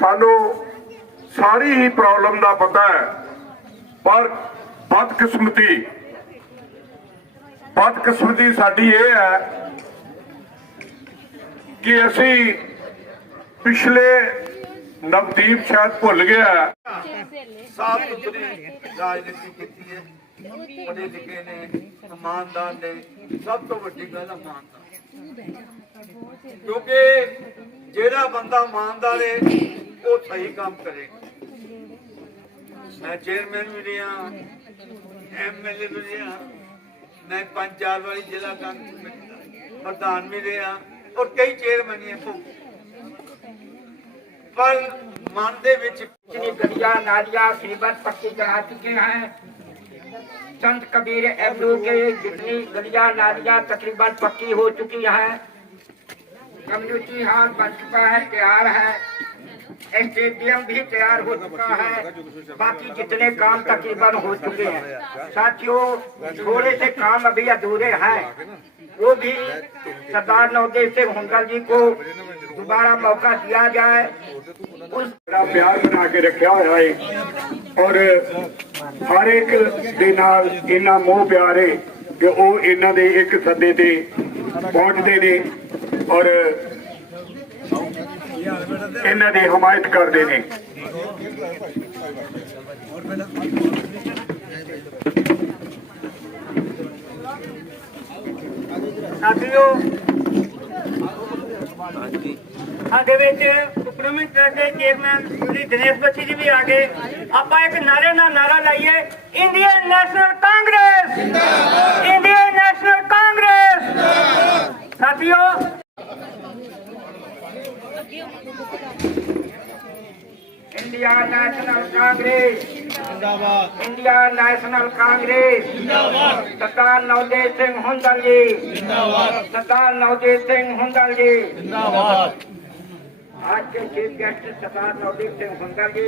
ਸਾਨੂੰ ਸਾਰੀ ਹੀ ਪ੍ਰੋਬਲਮ ਦਾ ਪਤਾ ਹੈ, ਪਰ ਬਦਕਿਸਮਤੀ ਬਦਕਿਸਮਤੀ ਸਾਡੀ ਇਹ ਹੈ ਕਿ ਅਸੀਂ ਪਿਛਲੇ ਨਵਦੀਪ ਸ਼ਾਇਦ ਭੁੱਲ ਗਿਆ ਸਾਫ਼ ਸੁਥਰੀ ਰਾਜਨੀਤੀ ਕੀਤੀ ਹੈ ਪੜ੍ਹੇ ਲਿਖੇ ਨੇ, ਇਮਾਨਦਾਰ ਨੇ, ਸਭ ਤੋਂ ਵੱਡੀ ਗੱਲ ਇਮਾਨਦਾਰ। ਕਿਉਂਕਿ ਜਿਹੜਾ ਬੰਦਾ ਇਮਾਨਦਾਰ ਹੈ ਉਹ ਸਹੀ ਕੰਮ ਕਰੇਗਾ ਮੈਂ ਚੇਅਰਮੈਨ ਵੀ ਰਿਹਾ ਐਮਐਲਏ ਵੀ ਰਿਹਾ ਮੈਂ ਪੰਚਾਇਤ ਵਾਲੀ ਜ਼ਿਲ੍ਹਾ ਕਾਂਗਰਸ ਪ੍ਰਧਾਨ ਵੀ ਰਿਹਾ ਔਰ ਕਈ ਚੇਅਰਮੈਨ ਹੀ ਹੈ ਪਰ ਮਨ ਦੇ ਵਿੱਚ जितनी गलियां नालियां सीवर पक्की करा चुके हैं संत कबीर एवेन्यू के जितनी गलियाँ नालियाँ तकरीबन पक्की हो चुकी हैं कम्युनिटी हॉल हाँ, बन चुका है, तैयार है। स्टेडियम भी तैयार हो चुका है। बाकी जितने काम तकरीबन हो चुके हैं। साथियों, थोड़े से काम अभी अधूरे हैं। वो भी सरदार नवदेव सिंह होंगल जी को दोबारा मौका दिया जाए। उस प्यार बना के रखा है। और ਹਰ ਇੱਕ ਦੇ ਨਾਲ ਇੰਨਾ ਮੋਹ ਪਿਆਰ ਹੈ ਕਿ ਉਹ ਇਹਨਾਂ ਦੇ ਇੱਕ ਸੱਦੇ ਤੇ ਪਹੁੰਚਦੇ ਨੇ ਔਰ ਇਹਨਾਂ ਦੀ ਹਮਾਇਤ ਕਰਦੇ ਨੇ। ਸਾਥੀਓ ਸਾਡੇ ਵਿੱਚ ਸੁਪਰੀਮ ਦੇ ਚੇਅਰਮੈਨ ਸ੍ਰੀ ਦਿਨੇਸ਼ ਬੱਚੀ ਜੀ ਵੀ ਆ ਗਏ। ਆਪਾਂ ਇੱਕ ਨਾਰੇ ਨਾਲ ਨਾਰਾ ਲਾਈਏ ਇੰਡੀਅਨ ਨੈਸ਼ਨਲ ਕਾਂਗਰਸ ਜਿੰਦਾਬਾਦ ਇੰਡੀਅਨ ਨੈਸ਼ਨਲ ਕਾਂਗਰਸ ਸਾਥੀਓ इंडिया नेशनल कांग्रेस जिंदाबाद इंडिया नेशनल कांग्रेस जिंदाबाद सरदार नवदेव सिंह हुंदल जी जिंदाबाद सरदार नवदेव सिंह हुंदल जी जिंदाबाद आज के चीफ गेस्ट सरदार नवदेव सिंह हुंदल जी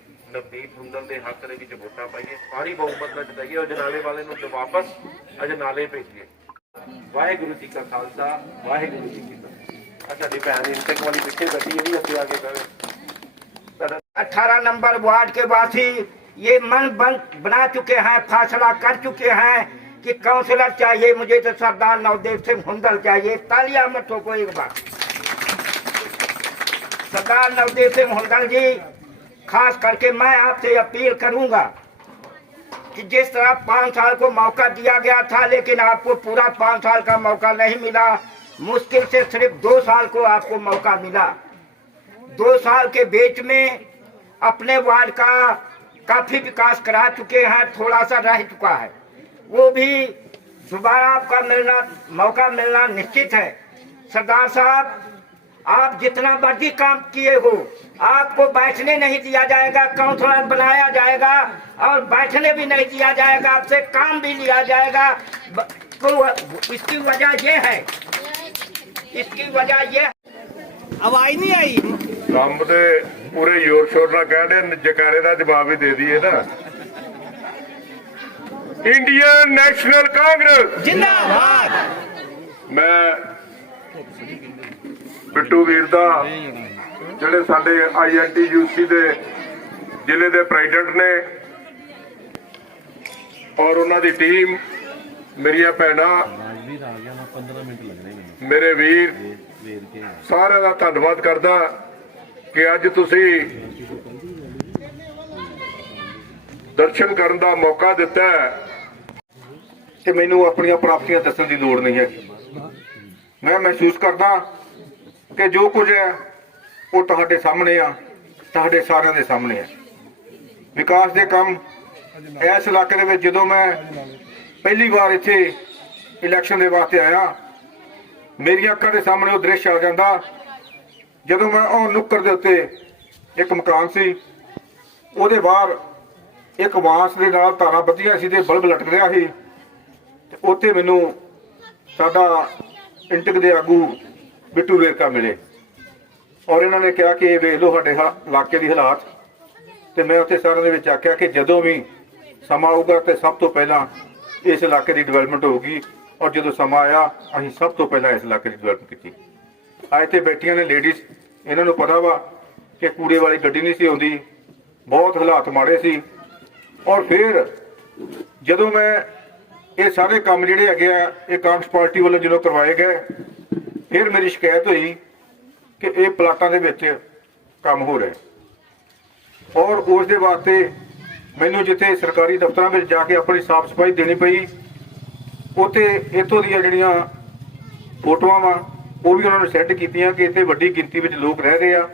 ਨਵਦੀਪ ਹੁੰਦਲ ਦੇ ਹੱਕ ਦੇ ਵਿੱਚ ਵੋਟਾਂ ਪਾਈਏ ਸਾਰੀ ਬਹੁਮਤ ਨਾਲ ਜਿਤਾਈਏ ਉਹ ਜਨਾਲੇ ਵਾਲੇ ਨੂੰ ਤੇ ਵਾਪਸ ਅਜਨਾਲੇ ਭੇਜੀਏ ਵਾਹਿਗੁਰੂ ਜੀ ਕਾ ਖਾਲਸਾ ਵਾਹਿਗੁਰੂ ਜੀ ਕੀ ਫਤਿਹ ਆ ਸਾਡੀ ਭੈਣ ਇੰਟੈਕ ਵਾਲੀ ਪਿੱਛੇ ਬੈਠੀ ਹੈ ਵੀ ਅੱਗੇ ਆ ਕੇ ਬਹਿਵੇ ਸਾਡਾ 18 नंबर वार्ड के वासी ये मन बन बना चुके हैं फैसला कर चुके हैं कि काउंसलर चाहिए मुझे तो सरदार नवदेव सिंह हुंदल चाहिए तालियां मत ठोको एक बार सरदार नवदेव सिंह हुंदल जी खास करके मैं आपसे अपील करूँगा कि जिस तरह पाँच साल को मौका दिया गया था, लेकिन आपको पूरा पाँच साल का मौका नहीं मिला। मुश्किल से सिर्फ़ दो साल को आपको मौका मिला। दो साल के बीच में अपने वार्ड का काफ़ी विकास करा चुके हैं थोड़ा सा रह चुका है। वो भी दोबारा आपका मिलना, मौका मिलना निश्चित है। सरदार साहब आप जितना मर्जी काम किए हो आपको बैठने नहीं दिया जाएगा काउंसलर बनाया जाएगा और बैठने भी नहीं दिया जाएगा आपसे काम भी लिया जाएगा ब- तो इसकी वजह यह है इसकी वजह यह ਆਵਾਜ਼ ਨਹੀਂ ਆਈ ਕੰਮ ਤੇ ਪੂਰੇ ਜ਼ੋਰ ਸ਼ੋਰ ਨਾਲ ਕਹਿੰਦੇ ਜਕਾਰੇ ਦਾ ਜਵਾਬ ਹੀ ਦੇ ਦਈਏ ਨਾ ਇੰਡੀਅਨ ਨੈਸ਼ਨਲ ਕਾਂਗਰਸ ਜਿੰਦਾਬਾਦ ਮੈਂ ਬਿੱਟੂ ਵੀਰ ਦਾ, ਜਿਹੜੇ ਸਾਡੇ ਆਈਐਨਟੀ ਦੇ ਜ਼ਿਲ੍ਹੇ ਦੇ ਪ੍ਰੈਜ਼ੀਡੈਂਟ ਨੇ ਔਰ ਉਹਨਾਂ ਦੀ ਟੀਮ ਮੇਰੀਆਂ ਭੈਣਾਂ, ਮੇਰੇ ਵੀਰ, ਸਾਰਿਆਂ ਦਾ ਧੰਨਵਾਦ ਕਰਦਾ ਕਿ ਅੱਜ ਤੁਸੀਂ ਦਰਸ਼ਨ ਕਰਨ ਦਾ ਮੌਕਾ ਦਿੱਤਾ ਤੇ ਮੈਨੂੰ ਆਪਣੀਆਂ ਪ੍ਰਾਪਤੀਆਂ ਦੱਸਣ ਦੀ ਲੋੜ ਨਹੀਂ ਹੈ। ਮੈਂ ਮਹਿਸੂਸ ਕਰਦਾ ਕਿ ਜੋ ਕੁਝ ਹੈ, ਉਹ ਤੁਹਾਡੇ ਸਾਹਮਣੇ ਆ, ਤੁਹਾਡੇ ਸਾਰਿਆਂ ਦੇ ਸਾਹਮਣੇ ਆ। ਵਿਕਾਸ ਦੇ ਕੰਮ ਇਸ ਇਲਾਕੇ ਦੇ ਵਿੱਚ ਜਦੋਂ ਮੈਂ ਪਹਿਲੀ ਵਾਰ ਇੱਥੇ ਇਲੈਕਸ਼ਨ ਦੇ ਵਾਸਤੇ ਆਇਆ, ਮੇਰੀਆਂ ਅੱਖਾਂ ਦੇ ਸਾਹਮਣੇ ਉਹ ਦ੍ਰਿਸ਼ ਆ ਜਾਂਦਾ। ਜਦੋਂ ਮੈਂ ਉਹ ਨੁੱਕਰ ਦੇ ਉੱਤੇ ਇੱਕ ਮਕਾਨ ਸੀ, ਉਹਦੇ ਬਾਹਰ ਇੱਕ ਵਾਂਸ ਦੇ ਨਾਲ ਤਾਰਾਂ ਬੱਧੀਆਂ ਸੀ ਤੇ ਬਲਬ ਲਟਕ ਰਿਹਾ ਸੀ। ਤੇ ਉੱਥੇ ਮੈਨੂੰ ਸਾਡਾ ਇੰਟਕ ਦੇ ਆਗੂ ਬਿੱਟੂ ਵੇਰਕਾ ਮਿਲੇ। ਔਰ ਇਹਨਾਂ ਨੇ ਕਿਹਾ ਕਿ ਇਹ ਵੇਖ ਲਓ ਸਾਡੇ ਹਾ- ਇਲਾਕੇ ਦੀ ਹਾਲਾਤ। ਤੇ ਮੈਂ ਉੱਥੇ ਸਾਰਿਆਂ ਦੇ ਵਿੱਚ ਆਖਿਆ ਕਿ ਜਦੋਂ ਵੀ ਸਮਾਂ ਆਊਗਾ ਤੇ ਸਭ ਤੋਂ ਪਹਿਲਾਂ ਇਸ ਇਲਾਕੇ ਦੀ ਡਿਵੈਲਪਮੈਂਟ ਹੋਊਗੀ। ਔਰ ਜਦੋਂ ਸਮਾਂ ਆਇਆ, ਅਸੀਂ ਸਭ ਤੋਂ ਪਹਿਲਾਂ ਇਸ ਇਲਾਕੇ ਦੀ ਡਿਵੈਲਪਮੈਂਟ ਕੀਤੀ। ਆ ਇੱਥੇ ਬੈਠੀਆਂ ਨੇ ਲੇਡੀਜ਼ ਇਹਨਾਂ ਨੂੰ ਪਤਾ ਵਾ ਕਿ ਕੂੜੇ ਵਾਲੀ ਗੱਡੀ ਨਹੀਂ ਸੀ ਆਉਂਦੀ। ਬਹੁਤ ਹਾਲਾਤ ਮਾੜੇ ਸੀ। ਔਰ ਫਿਰ ਜਦੋਂ ਮੈਂ ਇਹ ਸਾਰੇ ਕੰਮ ਜਿਹੜੇ ਹੈਗੇ ਆ, ਇਹ ਕਾਂਗਰਸ ਪਾਰਟੀ ਵੱਲੋਂ ਜਦੋਂ ਕਰਵਾਏ ਗਏ ਫਿਰ ਮੇਰੀ ਸ਼ਿਕਾਇਤ ਹੋਈ ਕਿ ਇਹ ਪਲਾਟਾਂ ਦੇ ਵਿੱਚ ਕੰਮ ਹੋ ਰਿਹਾ ਔਰ ਉਸ ਦੇ ਵਾਸਤੇ ਮੈਨੂੰ ਜਿੱਥੇ ਸਰਕਾਰੀ ਦਫ਼ਤਰਾਂ ਵਿੱਚ ਜਾ ਕੇ ਆਪਣੀ ਸਾਫ਼ ਸਫ਼ਾਈ ਦੇਣੀ ਪਈ, ਉੱਥੇ ਇੱਥੋਂ ਦੀਆਂ ਜਿਹੜੀਆਂ ਫੋਟੋਆਂ ਵਾ, ਉਹ ਵੀ ਉਹਨਾਂ ਨੇ ਸੈਂਡ ਕੀਤੀਆਂ ਕਿ ਇੱਥੇ ਵੱਡੀ ਗਿਣਤੀ ਵਿੱਚ ਲੋਕ ਰਹਿ ਰਹੇ ਆ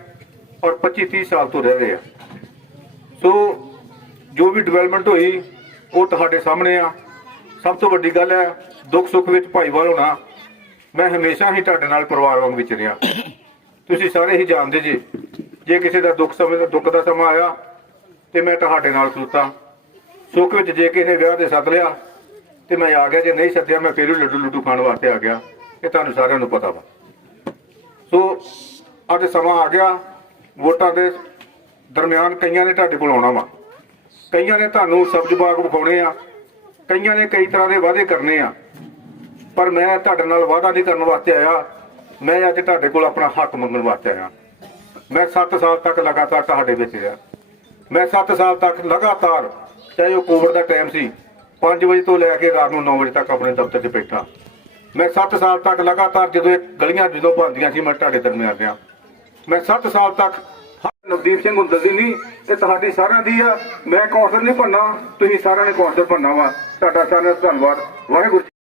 ਔਰ 25 30 ਸਾਲ ਤੋਂ ਰਹਿ ਰਹੇ ਆ। ਸੋ ਜੋ ਵੀ ਡਿਵੈਲਪਮੈਂਟ ਹੋਈ, ਉਹ ਤੁਹਾਡੇ ਸਾਹਮਣੇ ਆ। ਸਭ ਤੋਂ ਵੱਡੀ ਗੱਲ ਹੈ ਦੁੱਖ ਸੁੱਖ ਵਿੱਚ ਭਾਈਵਾਲ ਹੋਣਾ। ਮੈਂ ਹਮੇਸ਼ਾ ਹੀ ਤੁਹਾਡੇ ਨਾਲ ਪਰਿਵਾਰ ਵਾਂਗ ਵਿਚਰਿਆ ਤੁਸੀਂ ਸਾਰੇ ਹੀ ਜਾਣਦੇ ਜੀ, ਜੇ ਕਿਸੇ ਦਾ ਦੁੱਖ ਸਮੇਂ ਦਾ ਦੁੱਖ ਦਾ ਸਮਾਂ ਆਇਆ, ਤੇ ਮੈਂ ਤੁਹਾਡੇ ਨਾਲ ਖਲੋਤਾ। ਸੁੱਖ ਵਿੱਚ ਜੇ ਕਿਸੇ ਨੇ ਵਿਆਹ 'ਤੇ ਸੱਦ ਲਿਆ, ਤੇ ਮੈਂ ਆ ਗਿਆ। ਜੇ ਨਹੀਂ ਸੱਦਿਆ, ਮੈਂ ਫਿਰ ਵੀ ਲੱਡੂ ਲੱਡੂ ਖਾਣ ਵਾਸਤੇ ਆ ਗਿਆ। ਇਹ ਤੁਹਾਨੂੰ ਸਾਰਿਆਂ ਨੂੰ ਪਤਾ ਵਾ। ਸੋ, ਅੱਜ ਸਮਾਂ ਆ ਗਿਆ। ਵੋਟਾਂ ਦੇ ਦਰਮਿਆਨ ਕਈਆਂ ਨੇ ਤੁਹਾਡੇ ਕੋਲ ਆਉਣਾ ਵਾ। ਕਈਆਂ ਨੇ ਤੁਹਾਨੂੰ ਸਬਜ਼ ਬਾਗ ਵਿਖਾਉਣੇ ਆ। ਕਈਆਂ ਨੇ ਕਈ ਤਰ੍ਹਾਂ ਦੇ ਵਾਅਦੇ ਕਰਨੇ ਆ। ਪਰ ਮੈਂ ਤੁਹਾਡੇ ਨਾਲ ਵਾਅਦਾ ਨਹੀਂ ਕਰਨ ਵਾਸਤੇ ਆਇਆ। ਮੈਂ ਅੱਜ ਤੁਹਾਡੇ ਕੋਲ ਆਪਣਾ ਹੱਕ ਮੰਗਣ ਵਾਸਤੇ ਆਇਆ। ਮੈਂ 7 ਸਾਲ ਤੱਕ ਲਗਾਤਾਰ ਤੁਹਾਡੇ ਵਿੱਚ ਰਿਹਾ। ਮੈਂ 7 ਸਾਲ ਤੱਕ ਲਗਾਤਾਰ, ਚਾਹੇ ਉਹ ਕੋਵਿਡ ਦਾ ਟਾਈਮ ਸੀ 5 ਵਜੇ ਤੋਂ ਲੈ ਕੇ ਰਾਤ ਨੂੰ 9 ਵਜੇ ਤੱਕ ਆਪਣੇ ਦਫ਼ਤਰ 'ਚ ਬੈਠਾ। ਮੈਂ 7 ਸਾਲ ਤੱਕ ਲਗਾਤਾਰ ਜਦੋਂ ਇਹ ਗਲੀਆਂ ਜਦੋਂ ਬਣਦੀਆਂ ਸੀ, ਮੈਂ ਤੁਹਾਡੇ ਦਰਮਿਆਨ ਰਿਹਾ। ਮੈਂ 7 ਸਾਲ ਤੱਕ ਨਵਦੀਪ ਸਿੰਘ ਹੁੰਦਲ ਦੀ ਨਹੀਂ, ਇਹ ਤੁਹਾਡੀ ਸਾਰਿਆਂ ਦੀ ਆ। ਮੈਂ ਕੌਂਸਲ ਨਹੀਂ ਭੰਨਾ ਤੁਸੀਂ ਸਾਰਿਆਂ ਨੇ ਕੌਂਸਲ ਭੰਨਾ ਵਾ। ਤੁਹਾਡਾ ਸਾਰਿਆਂ ਦਾ ਧੰਨਵਾਦ। ਵਾਹਿਗੁਰੂ ਜੀ